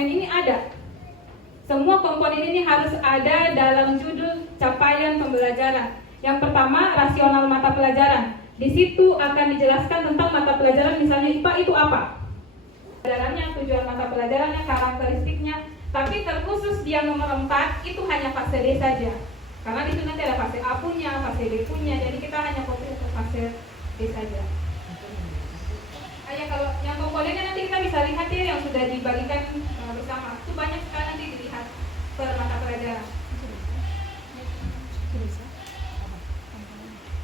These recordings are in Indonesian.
komponen ini ada. Semua komponen ini harus ada dalam judul capaian pembelajaran. Yang pertama, rasional mata pelajaran. Di situ akan dijelaskan tentang mata pelajaran, misalnya IPA itu apa, pelajarannya, tujuan mata pelajarannya, karakteristiknya. Tapi terkhusus di yang nomor 4 itu hanya fase D saja. Karena di situ nanti ada fase A punya, fase B punya. Jadi kita hanya fokus ke fase D saja. Hanya kalau yang komponennya nanti kita bisa lihat ya, yang sudah dibagikan bersama. Itu banyak sekali nanti dilihat per mata pelajaran.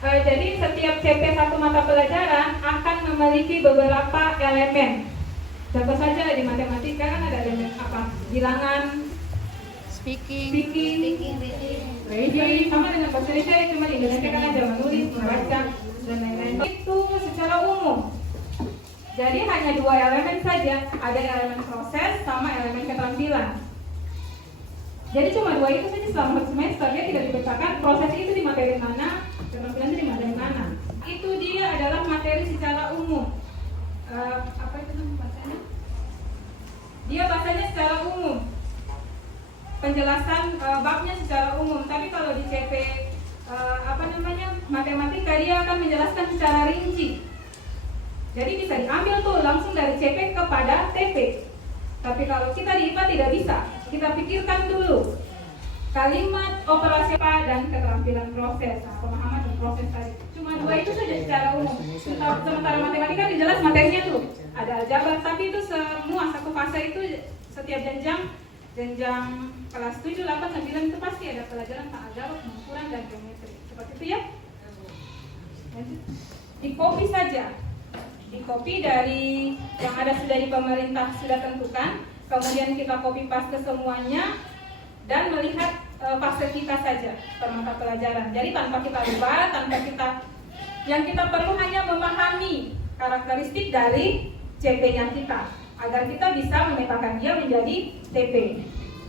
Jadi setiap CP satu mata pelajaran akan memiliki beberapa elemen. Contoh saja di matematika kan ada elemen apa? Bilangan, speaking, reading, sama dengan bahasa Indonesia, cuma di Indonesia kan ada menulis, membaca, dan lain-lain. Itu secara umum. Jadi hanya 2 elemen saja, ada elemen proses sama elemen keterampilan. Jadi cuma 2 itu saja selama semester, dia tidak dipecahkan proses itu di materi mana, keterampilan itu di materi mana. Itu dia adalah materi secara umum. Apa itu bahasanya? Dia bahasanya secara umum. Penjelasan babnya secara umum. Tapi kalau di CP matematika, dia akan menjelaskan secara rinci. Jadi bisa diambil tuh langsung dari CP kepada TP. Tapi kalau kita di IPA tidak bisa. Kita pikirkan dulu kalimat, operasi apa, dan keterampilan proses. Nah, pemahaman dan proses tadi. Cuma 2 itu saja secara umum. Sementara matematika dijelas materinya tuh ada aljabar, tapi itu semua satu fase itu setiap jenjang kelas 7, 8, 9 itu pasti ada pelajaran tentang aljabar, pengukuran, dan geometri. Seperti itu ya. Di copy saja. Di copy dari yang ada sudah di pemerintah sudah tentukan, kemudian kita copy paste semuanya dan melihat fase kita saja per mata pelajaran. Jadi tanpa kita ubah, yang kita perlu hanya memahami karakteristik dari CP-nya kita agar kita bisa memetakan dia menjadi TP.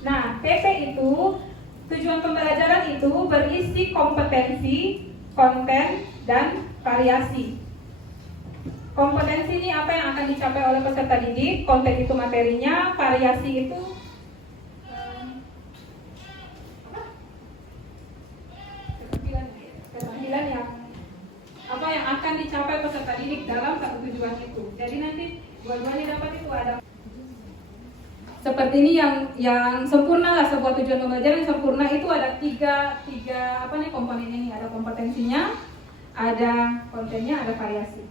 Nah, TP itu tujuan pembelajaran itu berisi kompetensi, konten, dan variasi. Kompetensi ini apa yang akan dicapai oleh peserta didik, konten itu materinya, variasi itu keterampilan yang akan dicapai peserta didik dalam satu tujuan itu. Jadi nanti dua-duanya dapat itu ada. Seperti ini yang sempurna lah, sebuah tujuan pembelajaran yang sempurna itu ada tiga komponen ini, ada kompetensinya, ada kontennya, ada variasi.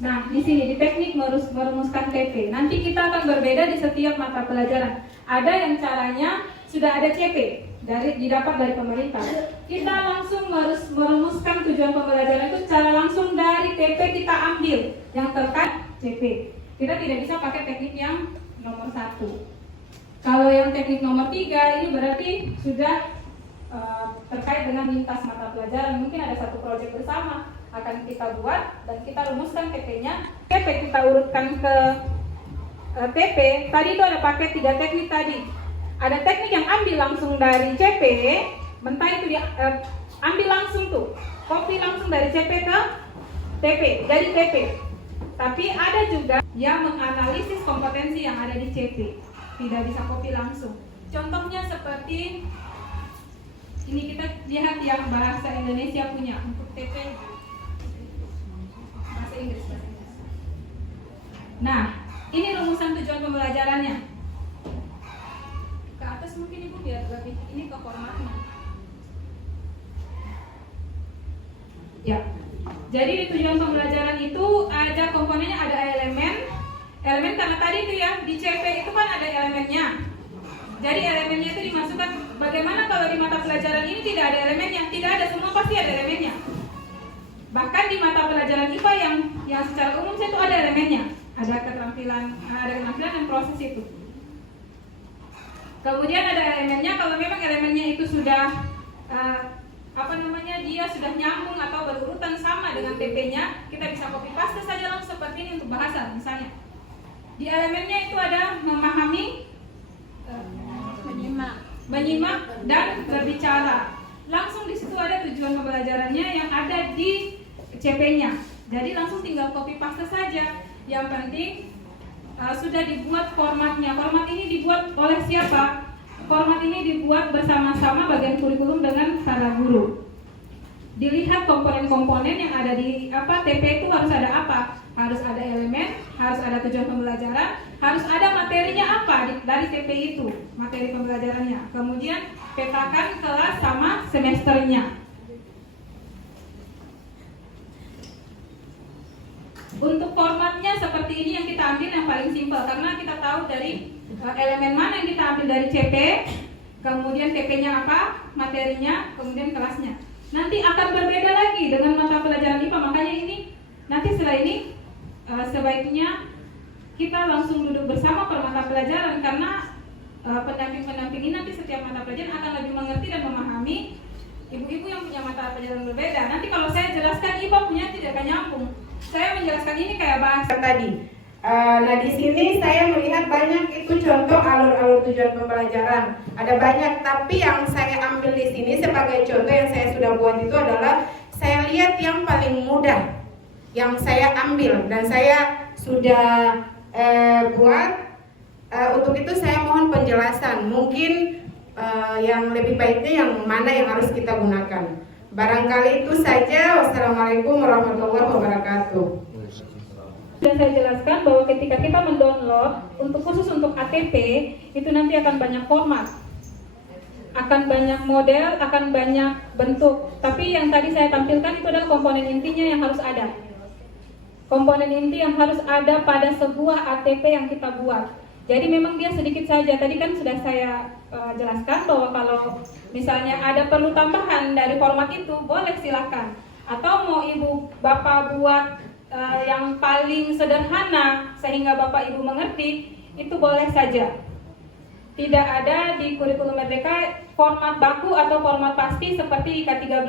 Nah, di sini di teknik merumuskan TP. Nanti kita akan berbeda di setiap mata pelajaran. Ada yang caranya sudah ada CP didapat dari pemerintah. Kita langsung merumuskan tujuan pembelajaran itu secara langsung dari TP kita ambil yang terkait CP. Kita tidak bisa pakai teknik yang nomor 1. Kalau yang teknik nomor 3 ini berarti sudah terkait dengan lintas mata pelajaran. Mungkin ada satu proyek bersama akan kita buat dan kita rumuskan TP-nya. TP kita urutkan ke TP. Tadi itu ada pakai 3 teknik tadi. Ada teknik yang ambil langsung dari CP, mentah itu ambil langsung tuh, copy langsung dari CP ke TP, jadi TP. Tapi ada juga yang menganalisis kompetensi yang ada di CP, tidak bisa copy langsung. Contohnya seperti ini, kita lihat yang bahasa Indonesia punya untuk TP. Bahasa Inggris. Nah, ini rumusan tujuan pembelajarannya. Ke atas mungkin Ibu biar lebih ini ke formatnya. Ya. Jadi di tujuan pembelajaran itu ada komponennya, ada elemen karena tadi itu ya di CP itu kan ada elemennya. Jadi elemennya itu dimasukkan. Bagaimana kalau di mata pelajaran ini tidak ada elemennya? Tidak ada, semua pasti ada elemennya. Bahkan di mata pelajaran IPA yang secara umum itu ada elemennya. Ada keterampilan dan proses itu. Kemudian ada elemennya, kalau memang elemennya itu sudah dia sudah nyambung atau berurutan sama dengan TP-nya, kita bisa copy paste saja langsung seperti ini untuk bahasa misalnya. Di elemennya itu ada memahami, menyimak dan berbicara. Langsung di situ ada tujuan pembelajarannya yang ada di CP-nya. Jadi langsung tinggal copy paste saja. Yang penting sudah dibuat formatnya. Format ini dibuat oleh siapa? Format ini dibuat bersama-sama bagian kurikulum dengan para guru. Dilihat komponen-komponen yang ada di TP itu harus ada apa? Harus ada elemen, harus ada tujuan pembelajaran, harus ada materinya apa dari TP itu, materi pembelajarannya. Kemudian petakan kelas sama semesternya. Untuk formatnya seperti ini yang kita ambil yang paling simpel, karena kita tahu dari elemen mana yang kita ambil dari CP, kemudian TP-nya apa, materinya, kemudian kelasnya. Nanti akan berbeda lagi dengan mata pelajaran IPA, makanya ini nanti setelah ini sebaiknya kita langsung duduk bersama per mata pelajaran, karena pendamping-pendamping ini nanti setiap mata pelajaran akan lebih mengerti dan memahami ibu-ibu yang punya mata pelajaran berbeda. Nanti kalau saya jelaskan IPA punya tidak akan nyambung. Saya menjelaskan ini kayak bahasa tadi. Nah di sini saya melihat banyak itu contoh alur-alur tujuan pembelajaran. Ada banyak, tapi yang saya ambil di sini sebagai contoh yang saya sudah buat itu adalah saya lihat yang paling mudah yang saya ambil dan saya sudah buat. Untuk itu saya mohon penjelasan. Mungkin yang lebih baiknya yang mana yang harus kita gunakan. Barangkali itu saja. Wassalamualaikum warahmatullahi wabarakatuh. Dan saya jelaskan bahwa ketika kita mendownload khusus untuk ATP itu nanti akan banyak format, akan banyak model, akan banyak bentuk. Tapi yang tadi saya tampilkan itu adalah komponen intinya yang harus ada. Komponen inti yang harus ada pada sebuah ATP yang kita buat. Jadi memang dia sedikit saja. Tadi kan sudah saya jelaskan bahwa kalau misalnya ada perlu tambahan dari format itu, boleh silakan. Atau mau ibu bapak buat yang paling sederhana sehingga bapak ibu mengerti, itu boleh saja. Tidak ada di kurikulum Merdeka format baku atau format pasti seperti K13.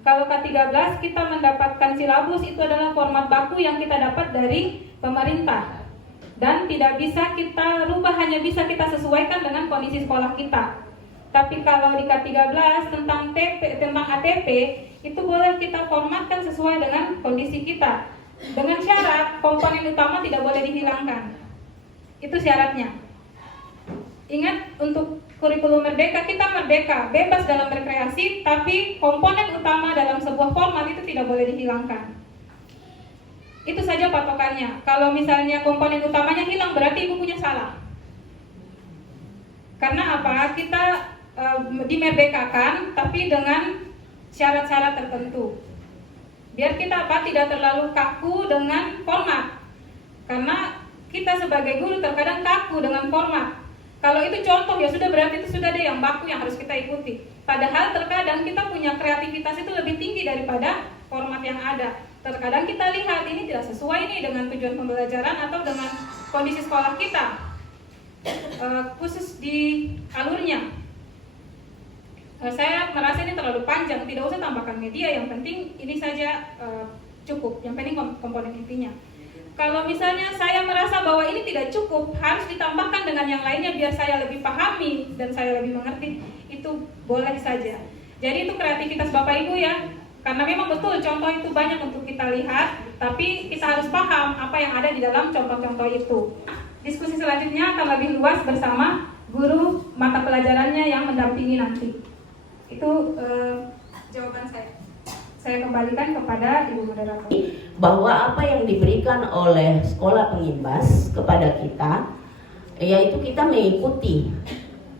Kalau K13 kita mendapatkan silabus itu adalah format baku yang kita dapat dari pemerintah. Dan tidak bisa kita rubah, hanya bisa kita sesuaikan dengan kondisi sekolah kita. Tapi kalau di K13 tentang ATP itu boleh kita formatkan sesuai dengan kondisi kita. Dengan syarat komponen utama tidak boleh dihilangkan. Itu syaratnya. Ingat, untuk kurikulum Merdeka, kita merdeka, bebas dalam berkreasi, tapi komponen utama dalam sebuah format itu tidak boleh dihilangkan. Itu saja patokannya. Kalau misalnya komponen utamanya hilang, berarti ibu punya salah. Karena apa? Kita dimerdekakan, tapi dengan syarat-syarat tertentu. Biar kita tidak terlalu kaku dengan format. Karena kita sebagai guru terkadang kaku dengan format. Kalau itu contoh, ya sudah, berarti itu sudah ada yang baku yang harus kita ikuti. Padahal terkadang kita punya kreativitas itu lebih tinggi daripada format yang ada. Terkadang kita lihat ini tidak sesuai nih dengan tujuan pembelajaran atau dengan kondisi sekolah kita, khusus di alurnya. Saya merasa ini terlalu panjang, tidak usah tambahkan media, yang penting ini saja cukup, yang penting komponen intinya. Kalau misalnya saya merasa bahwa ini tidak cukup, harus ditambahkan dengan yang lainnya biar saya lebih pahami dan saya lebih mengerti, itu boleh saja. Jadi itu kreativitas Bapak Ibu ya. Karena memang betul contoh itu banyak untuk kita lihat, tapi kita harus paham apa yang ada di dalam contoh-contoh itu. Diskusi selanjutnya akan lebih luas bersama guru mata pelajarannya yang mendampingi nanti. Itu jawaban saya. Saya kembalikan kepada Ibu Moderator. Bahwa apa yang diberikan oleh sekolah pengimbas kepada kita, yaitu kita mengikuti.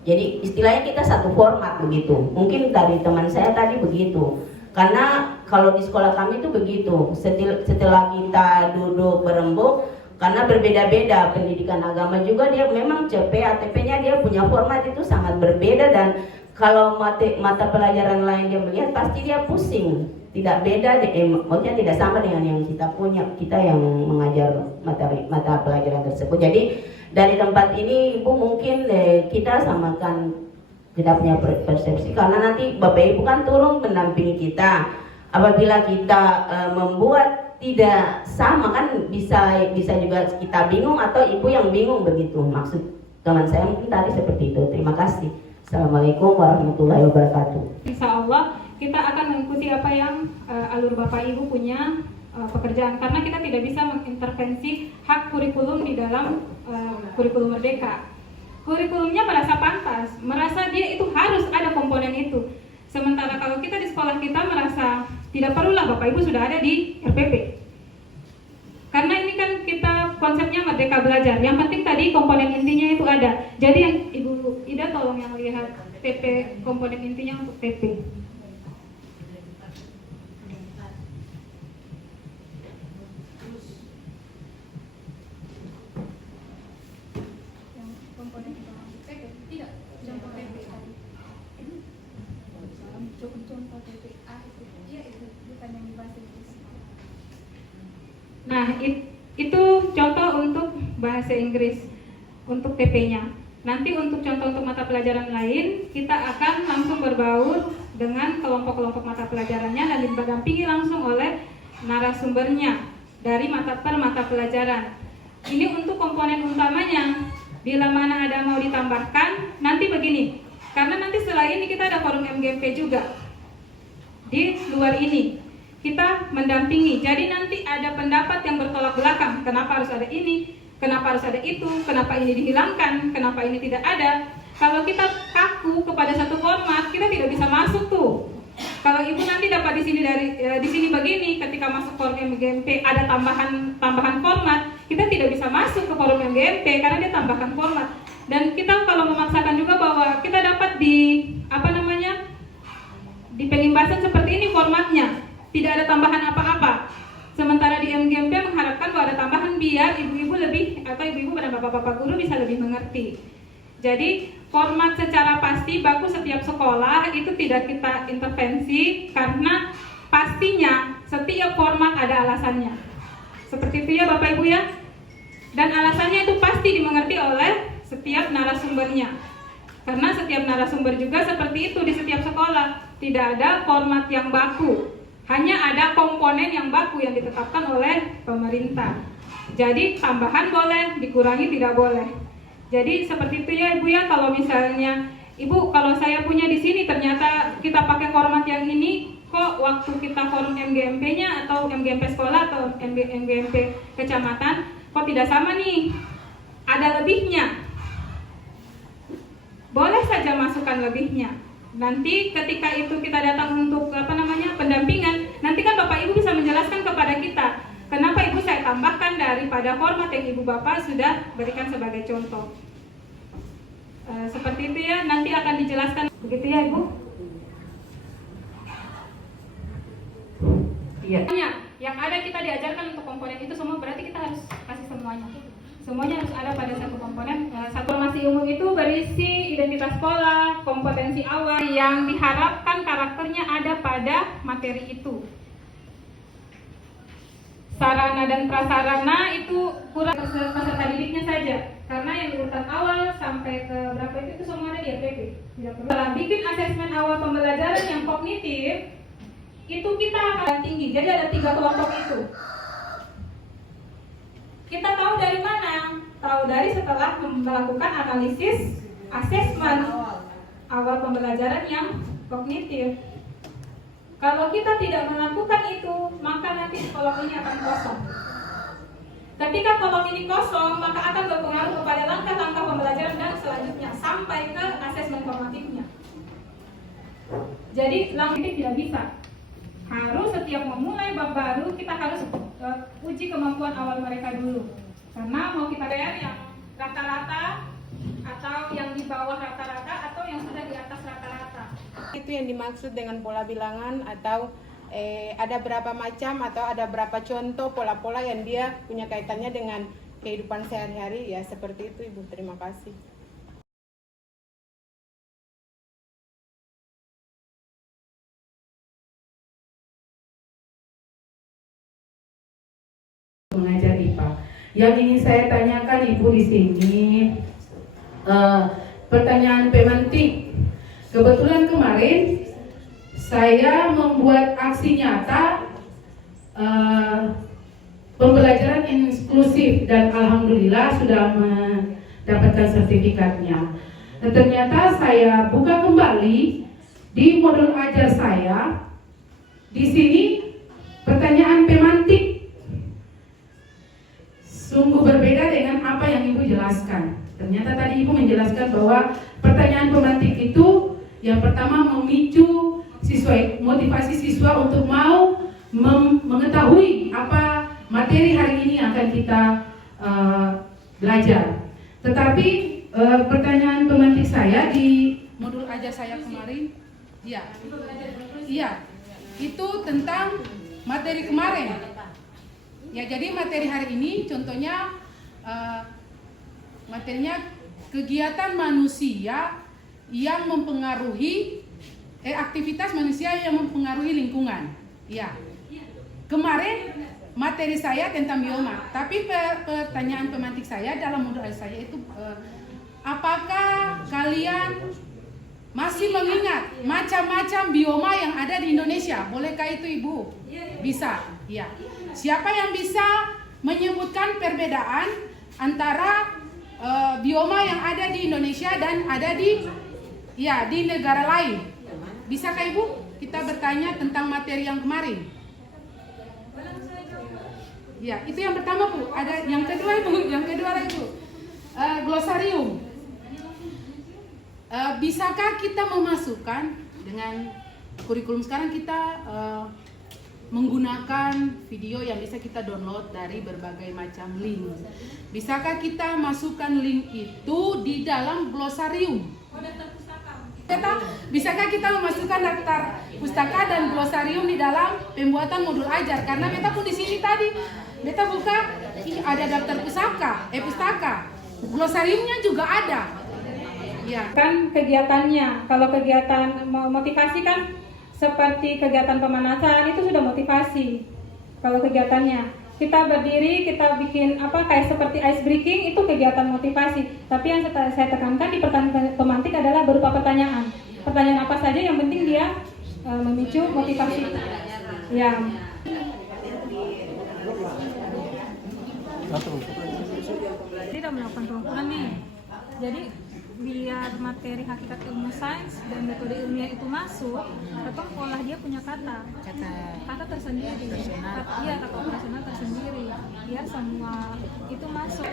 Jadi istilahnya kita satu format begitu. Mungkin dari teman saya tadi begitu. Karena kalau di sekolah kami itu begitu, setelah kita duduk berembuk, karena berbeda-beda pendidikan agama juga, dia memang CP, ATP-nya dia punya format itu sangat berbeda. Dan kalau mata pelajaran lain dia melihat, pasti dia pusing. Tidak beda, maksudnya tidak sama dengan yang kita punya, kita yang mengajar mata pelajaran tersebut. Jadi dari tempat ini Ibu mungkin kita samakan, kita punya persepsi, karena nanti Bapak Ibu kan turun mendampingi kita. Apabila kita membuat tidak sama, kan bisa juga kita bingung atau Ibu yang bingung begitu. Maksud teman saya mungkin tadi seperti itu. Terima kasih. Assalamualaikum warahmatullahi wabarakatuh. Insya Allah kita akan mengikuti apa yang alur Bapak Ibu punya pekerjaan, karena kita tidak bisa mengintervensi hak kurikulum di dalam kurikulum Merdeka. Kurikulumnya merasa pantas, merasa dia itu harus ada komponen itu. Sementara kalau kita di sekolah kita merasa tidak perlulah Bapak Ibu sudah ada di RPP. Karena ini kan kita konsepnya Merdeka Belajar. Yang penting tadi komponen intinya itu ada. Jadi yang Ibu Ida tolong yang lihat TP komponen intinya untuk TP. Yang komponen itu untuk TP tidak contoh TP tadi. Contoh TPA itu iya itu bukan yang dibahas Inggris. Nah, itu contoh untuk bahasa Inggris untuk TP-nya. Nanti untuk contoh untuk mata pelajaran lain, kita akan langsung berbaur dengan kelompok-kelompok mata pelajarannya dan didampingi langsung oleh narasumbernya dari mata pelajaran. Ini untuk komponen utamanya. Bila mana ada mau ditambahkan, nanti begini. Karena nanti setelah ini kita ada forum MGMP juga. Di luar ini kita mendampingi. Jadi nanti ada pendapat yang bertolak belakang. Kenapa harus ada ini? Kenapa harus ada itu? Kenapa ini dihilangkan? Kenapa ini tidak ada? Kalau kita kaku kepada satu format, kita tidak bisa masuk tuh. Kalau ibu nanti dapat di sini di sini begini, ketika masuk forum MGMP ada tambahan format, kita tidak bisa masuk ke forum MGMP karena dia tambahkan format. Dan kita kalau memaksakan juga bahwa kita dapat di di pengimbasan seperti ini formatnya, tidak ada tambahan apa-apa. Sementara di MGMP mengharapkan bahwa ada tambahan biar ibu-ibu lebih atau ibu-ibu dan bapak-bapak guru bisa lebih mengerti. Jadi format secara pasti baku setiap sekolah itu tidak kita intervensi karena pastinya setiap format ada alasannya. Seperti itu ya Bapak Ibu ya. Dan alasannya itu pasti dimengerti oleh setiap narasumbernya. Karena setiap narasumber juga seperti itu di setiap sekolah. Tidak ada format yang baku. Hanya ada komponen yang baku yang ditetapkan oleh pemerintah. Jadi tambahan boleh, dikurangi tidak boleh. Jadi seperti itu ya Ibu ya. Kalau misalnya Ibu, kalau saya punya di sini ternyata kita pakai format yang ini, kok waktu kita forum MGMP-nya atau MGMP sekolah atau MGMP kecamatan, kok tidak sama nih? Ada lebihnya. Boleh saja masukkan lebihnya. Nanti ketika itu kita datang untuk pendampingan, nanti kan Bapak Ibu bisa menjelaskan kepada kita kenapa Ibu saya tambahkan daripada format yang Ibu Bapak sudah berikan sebagai contoh. Seperti itu ya, nanti akan dijelaskan. Begitu ya Ibu? Iya. Yang ada kita diajarkan untuk komponen itu semua, berarti kita harus kasih semuanya. Semuanya harus ada pada satu komponen. Satu formasi umum itu berisi identitas sekolah, kompetensi awal yang diharapkan karakternya ada pada materi itu. Sarana dan prasarana itu kurang peserta didiknya saja. Karena yang urutan awal sampai ke berapa itu semua ada di RPP. Tidak perlu. Setelah bikin asesmen awal pembelajaran yang kognitif, itu kita akan tinggi. Jadi ada 3 kelompok itu. Kita tahu dari mana? Tahu dari setelah melakukan analisis asesmen awal pembelajaran yang kognitif. Kalau kita tidak melakukan itu, maka nanti kolom ini akan kosong. Ketika kolom ini kosong, maka akan berpengaruh kepada langkah-langkah pembelajaran dan selanjutnya sampai ke asesmen formatifnya. Jadi langkah ini tidak bisa. Harus setiap memulai bab baru kita harus uji kemampuan awal mereka dulu. Karena mau kita bayar yang rata-rata atau yang di bawah rata-rata atau yang sudah di atas rata-rata. Itu yang dimaksud dengan pola bilangan atau ada berapa macam atau ada berapa contoh pola-pola yang dia punya kaitannya dengan kehidupan sehari-hari ya, seperti itu Ibu. Terima kasih. Mengajar IPA. Yang ingin saya tanyakan Ibu di sini, pertanyaan pemantik. Kebetulan kemarin saya membuat aksi nyata pembelajaran inklusif dan alhamdulillah sudah mendapatkan sertifikatnya. Dan ternyata saya buka kembali di modul ajar saya. Di sini pertanyaan pemantik menjelaskan. Ternyata tadi Ibu menjelaskan bahwa pertanyaan pemantik itu yang pertama memicu siswa, motivasi siswa untuk mau mengetahui apa materi hari ini akan kita belajar. Tetapi pertanyaan pemantik saya di modul ajar saya kemarin, iya, itu tentang materi kemarin. Ya, jadi materi hari ini contohnya materinya kegiatan manusia yang mempengaruhi aktivitas manusia yang mempengaruhi lingkungan. Ya. Kemarin materi saya tentang bioma, tapi pertanyaan pemantik saya dalam modul saya itu apakah kalian masih mengingat macam-macam bioma yang ada di Indonesia? Bolehkah itu Ibu? Bisa. Ya. Siapa yang bisa menyebutkan perbedaan antara bioma yang ada di Indonesia dan ada di negara lain? Bisakah Ibu? Kita bertanya tentang materi yang kemarin. Ya, itu yang pertama Bu. Ada yang kedua Ibu, lagi Bu. Glosarium. Bisakah kita memasukkan dengan kurikulum sekarang kita menggunakan video yang bisa kita download dari berbagai macam link. Bisakah kita masukkan link itu di dalam glosarium? Bisakah kita memasukkan daftar pustaka dan glosarium di dalam pembuatan modul ajar? Karena beta pun di sini tadi, beta buka ada daftar pustaka, glosariumnya juga ada. Ya. Kan kegiatannya, kalau kegiatan motivasi kan seperti kegiatan pemanasan itu sudah motivasi. Kalau kegiatannya kita berdiri, kita bikin kayak seperti ice breaking itu kegiatan motivasi. Tapi yang saya tekankan di pertanyaan pemantik adalah berupa pertanyaan. Pertanyaan apa saja yang penting dia memicu motivasi. Ya. Tidak melakukan pengukuran nih. Jadi biar materi hakikat ilmu sains dan metode ilmiah itu masuk, tetap olah dia punya kata tersendiri, kata operasional tersendiri, biar semua itu masuk.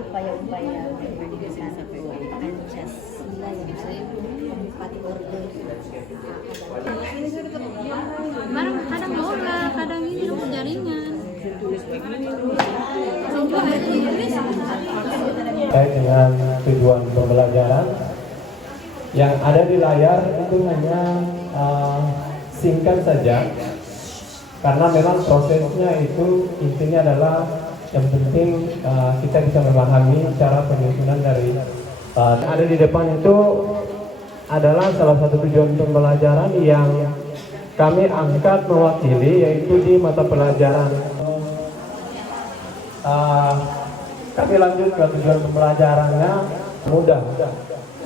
Upaya-upaya pendidikan Pancasila yang empat orde. Kadang bola, kadang ini jaringan. Terkait dengan tujuan pembelajaran yang ada di layar itu hanya singkat saja, karena memang prosesnya itu intinya adalah yang penting kita bisa memahami cara penyusunan dari ada di depan itu adalah salah satu tujuan pembelajaran yang kami angkat mewakili, yaitu di mata pelajaran. Kami lanjut ke tujuan pembelajarannya mudah.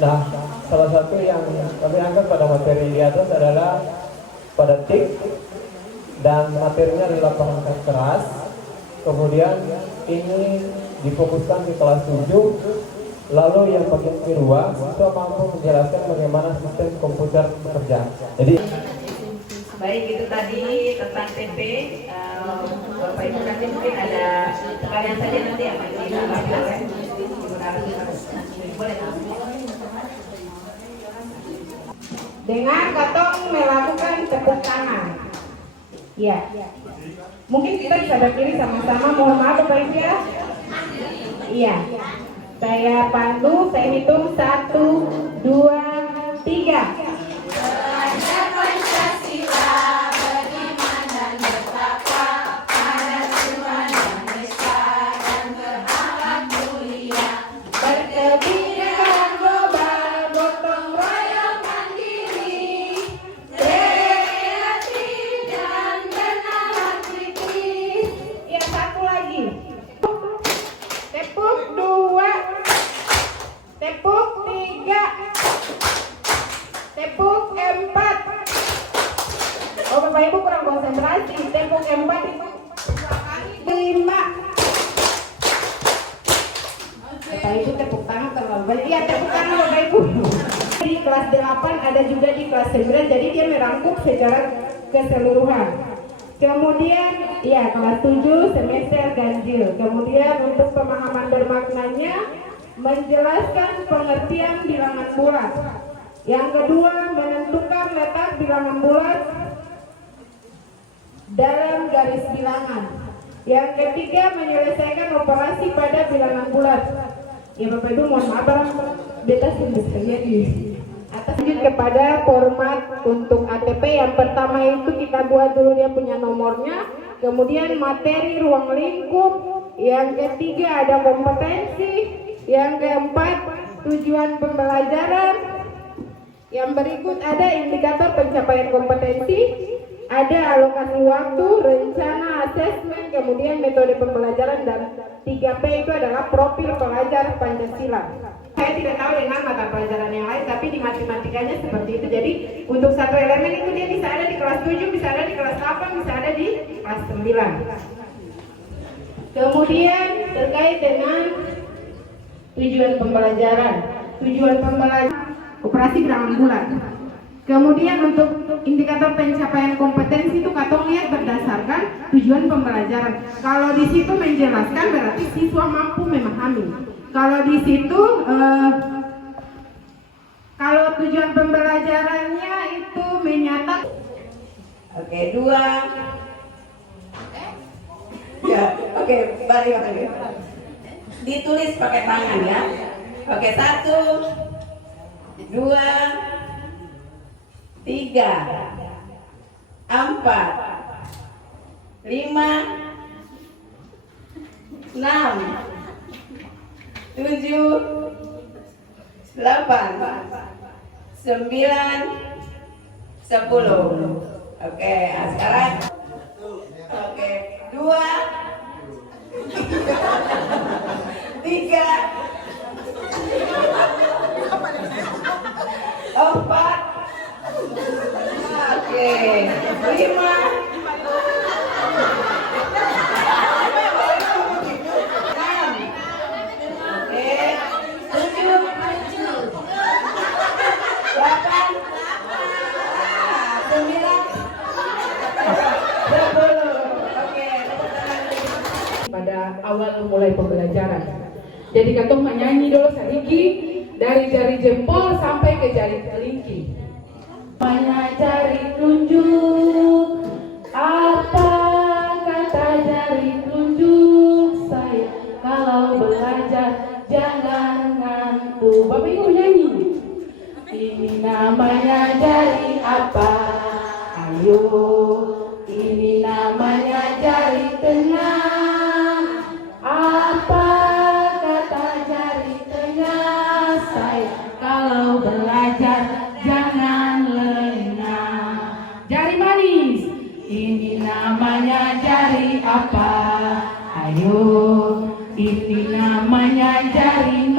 Nah, salah satu yang kami angkat pada materi di atas adalah pada TIK, dan materinya adalah perangkat keras. Kemudian ini difokuskan di kelas 7. Lalu yang bagian kedua itu mampu menjelaskan bagaimana sistem komputer bekerja. Jadi Baik, itu tadi tentang TP. Bapak Ibu nanti mungkin ada sekalian saja nanti akan ditambahkan oleh Ibu narasumber. Boleh. Dengan katong melakukan tepuk tangan. Ya. Mungkin kita bisa berdiri sama-sama. Mohon maaf Bapak Ibu ya. Iya. Saya pandu, saya hitung 1, 2, 3. Bapak Ibu kurang konsentrasi. Tepuk 4 itu 5. Bapak Ibu tepuk tangan terlalu banyak. Iya, tepuk tangan Bapak Ibu. Di kelas 8 ada juga di kelas 9, jadi dia merangkum secara keseluruhan. Kemudian Iya, kelas 7 semester ganjil. Kemudian untuk pemahaman bermaknanya menjelaskan pengertian bilangan bulat. Yang kedua, menentukan letak bilangan bulat dalam garis bilangan. Yang ketiga, menyelesaikan operasi pada bilangan bulat. Ya Bapak Ibu mohon maaf, beta sendiri di atas. Lanjut kepada format untuk ATP. Yang pertama itu kita buat dulu dia punya nomornya. Kemudian materi ruang lingkup. Yang ketiga ada kompetensi. Yang keempat tujuan pembelajaran. Yang berikut ada indikator pencapaian kompetensi. Ada alokasi waktu, rencana, asesmen, kemudian metode pembelajaran, dan 3P itu adalah profil pelajar Pancasila. Saya tidak tahu dengan mata pelajaran yang lain, tapi di matematikanya seperti itu. Jadi untuk satu elemen itu dia bisa ada di kelas 7, bisa ada di kelas 8, bisa ada di kelas 9. Kemudian terkait dengan tujuan pembelajaran. Tujuan pembelajaran operasi bilangan bulat. Kemudian untuk indikator pencapaian kompetensi itu katong lihat berdasarkan tujuan pembelajaran. Kalau di situ menjelaskan berarti siswa mampu memahami. Kalau di situ kalau tujuan pembelajarannya itu menyatakan. Oke, 2. Ya, oke, balik. Ditulis pakai tangan ya. Oke, 1, 2, 3, 4, 5, 6, 7, 8, 9, 10. Oke, sekarang oke, 2, 3, 4, oke, 5, 6, 7, 8, 9, 10. Pada awal mulai pembelajaran. Jadi katong menyanyi dulu sedikit dari jari jempol sampai ke jari kelingking. Mana jari tunjuk, apa kata jari tunjuk saya kalau belajar jangan ngantuk. Bapak Ibu nyanyi. Ini namanya jari apa? Ayo, ini namanya jari tengah. Apa kata jari tengah saya kalau belajar jangan lengah. Jari manis, ini namanya jari apa? Ayo, ini namanya jari